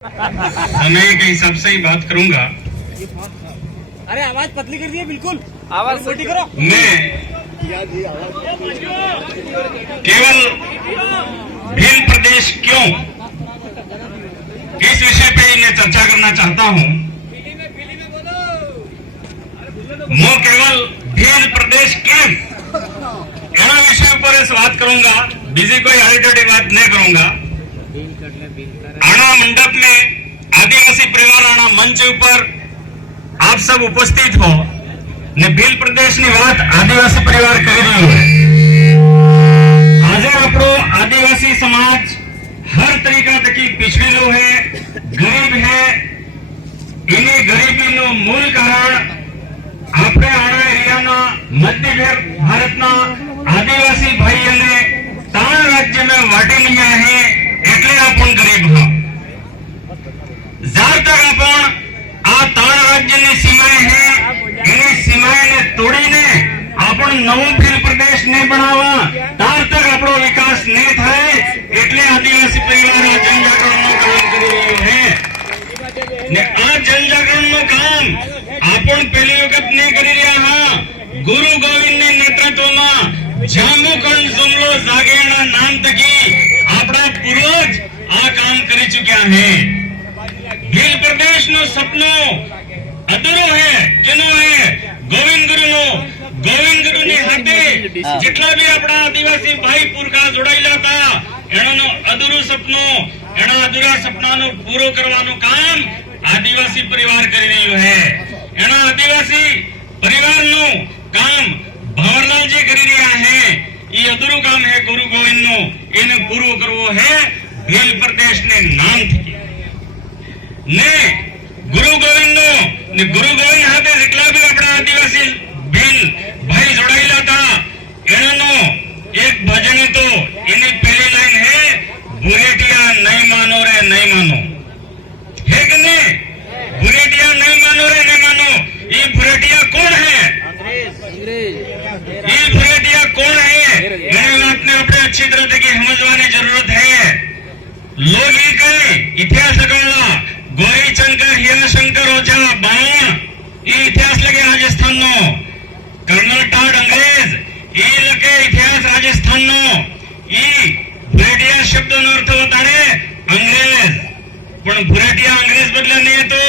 समय के हिसाब से ही बात करूंगा। अरे आवाज पतली कर दी है, बिल्कुल आवाज छोटी करो। मैं केवल भील प्रदेश क्यों इस विषय पे मैं चर्चा करना चाहता हूं। मैं केवल भील प्रदेश केम एना विषय पर इस बात करूंगा, बीजी कोई आड़ी बात नहीं करूंगा। आना मंडप में आदिवासी परिवार आना मंच ऊपर आप सब उपस्थित हो ने भील प्रदेश ની વાત આદિવાસી પરિવાર કરી રહ્યો है। આજે આપણો આદિવાસી સમાજ हर तरीका तकी पिछड़ेलो है, गरीब है। इन्हें गरीबी नो मूल कारण આપણે આના એરિયાના મધ્ય ભારતના આદિવાસી ભાઈઓને 3 રાજ્યમાં વાટી લીધા है, એટલે આપણ ગરીબ હા। જ્યાં તક આપણ આ 3 રાજ્યની સીમાએ है, એની સીમાને તોડીને આપણ નવો ભીલ પ્રદેશ ને બનાવવા ત્યાર તક આપણો વિકાસ નહીં થાય। એટલે આદિવાસી પરિવાર આ જનજાગરણનું કામ કરી રહ્યું है ને આ જનજાગરણનું કામ આપણ પહેલી વખત નહીં કરી રહ્યા હા। ગુરુ ગોવિંદના નેતૃત્વમાં જામુકંડ જુમલો જાગેના નામ તકી આપણા પૂર્વજ આ કામ કરી ચૂક્યા है। ભીલ પ્રદેશનું સપનું અધૂરું है, કેનું है? ગોવિંદ ગુરુનું। ગોવિંદ ગુરુની હાથે જેટલા બી આપણા આદિવાસી ભાઈ પુરખા જોડાયેલા હતા એનું અધૂરું સપનું, એના અધૂરા સપનાનું પૂરું કરવાનું કામ આદિવાસી પરિવાર કરી રહ્યો है। એના આદિવાસી પરિવારનું કામ ભવરલાલજી કરી રહ્યા है। ये અધૂરું કામ है ગુરુ ગોવિંદનું, એને પૂરું કરવું है ભીલ પ્રદેશને નામથી ને ગુરુ ગોવિંદનો ને ગુરુ ગોવિંદ હાથે જેટલા બી આપણા આદિવાસી ભીલ ભાઈ જોડાયેલા હતા એનો એક ભજન હતો। એની પહેલી લાઈન है ભુરેટિયા નહીં માનો રે નહીં માનો, है कि नहीं? भुरेटिया नहीं मानो रे नहीं मानो। ये भुरेटिया कौन है? ये भुरेटिया कौन है? मेरी बात ने अपने अच्छी तरह देखी समझवाने जरूरत है। लोग ये कहे इतिहास लगाना गोरी शंकर हीरा शंकर ओझा बाण ये इतिहास लगे राजस्थान नो। कर्नल टाड अंग्रेज ये लगे इतिहास राजस्थान नो। ये भुरेटिया शब्द નો અર્થ बताड़े अंग्रेज, પણ ભુરેટિયા અંગ્રેજ બદલે નહીં હતો।